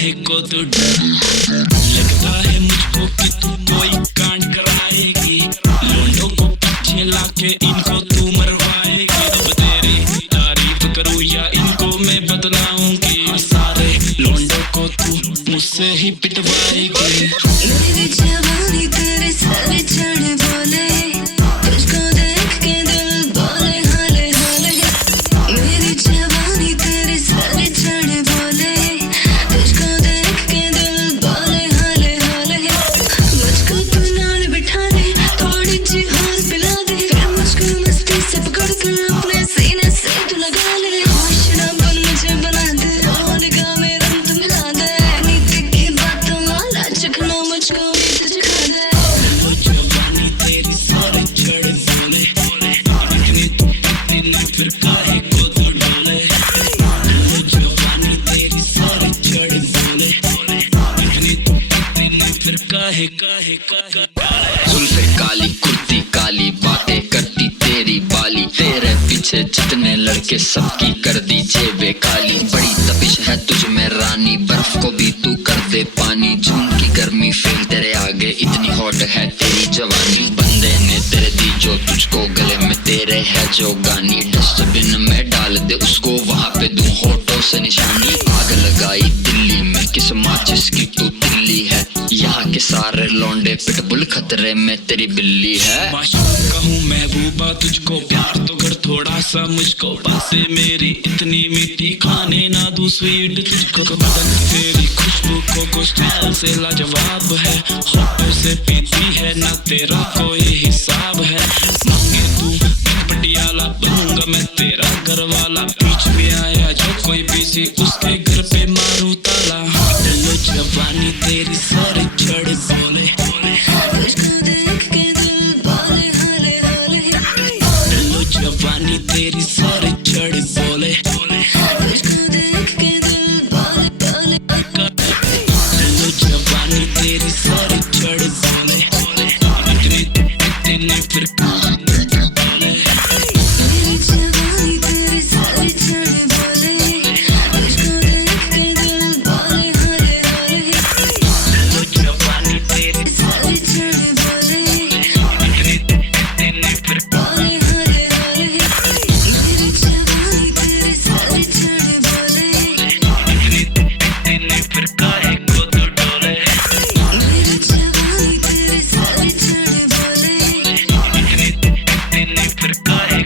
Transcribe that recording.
काहे को तो डर लगता है मुझको कि तू कोई कांड कराएगी। लोंडों को पीछे लाके इनको तू मरवाएगी। अब तेरी तारीफ करूँ या इनको मैं बदलाऊंगी। सारे लोंडों को तू मुझसे ही पिटवाएगी। मेरी जवानी तेरे सर चढ़ बोले, तुझको देख के दिल बोले हाले हाले। मेरी जवानी तेरे सर चढ़ बोले, तुझको देख के दिल बोले हाले हाले। मुझको तू नाल बिठा दे, थोड़ी सी और पिला दे, फिर मुझको मस्ती से पकड़ कर अपने सीने से तू लगा ले। शराबन मुझे बना दे, और गा में रंग मिला दे। नीति की बातों वाला चखना मुझको भी तुझे खा दे। जवानी तेरी सारे चढ़ बोले, इतनी तू इतनी फिर काहे को तू डोले। जवानी तेरी सारे चढ़ बोले, इतनी तू इतनी फिर काहे काहे काहे काहे। जुल्फे काली कुर्ती काली बातें करती तेरी बाली। तेरे पीछे जितने लड़के सबकी कर दी जेबें खाली। बड़ी तपिश है तुझ में रानी, बर्फ को भी तू कर दे पानी। जून की गर्मी फेल तेरे आगे, इतनी हॉट है तेरी जवानी। बंदे ने तेरे दी जो तुझको, गले में तेरे है जो गानी। डस्टबिन में डाल दे उसको, वहाँ पे दूं होठों से निशानी। आग लगाई दिल्ली में किस माचिस की तू तिल्ली है। यहाँ के सारे लौंडे पिटबुल, खतरे में तेरी बिल्ली है। माशूका हूँ महबूबा, तुझको प्यार तो कर थोड़ा सा मुझको। बातें मेरी इतनी मीठी, खाने ना दूं स्वीट तुझको। बदन तेरी खुशबू को कुछ स्टाइल से लाजवाब है। होठों से पीती है ना तेरा कोई हिसाब है। मांगे तू पटियाला, बनूंगा मैं तेरा घर वाला। बीच में आया जो कोई बिजी, उसके घर पे मारू ताला। लो जवानी तेरी सारी चढ़ बोले, तुझको देख के दिल बोले हाले हाले। लो जवानी तेरी सारी चढ़ बोले, तुझको देख के दिल बोले बोले। लो जवानी तेरी सारी चढ़ बोले, इतनी इतनी फिर बोले। मेरी जवानी तेरे सर चढ़ बोले, तुझको देख के दिल बोले हाले हाले। लो जवानी तेरी सर चढ़ बोले, इतनी इतनी फिर बोले हाले हाले। मेरी जवानी तेरे सर चढ़ बोले, इतनी इतनी फिर काहे को तू डोले। मेरी जवानी तेरे सर चढ़ बोले। इतनी इतनी फिर काहे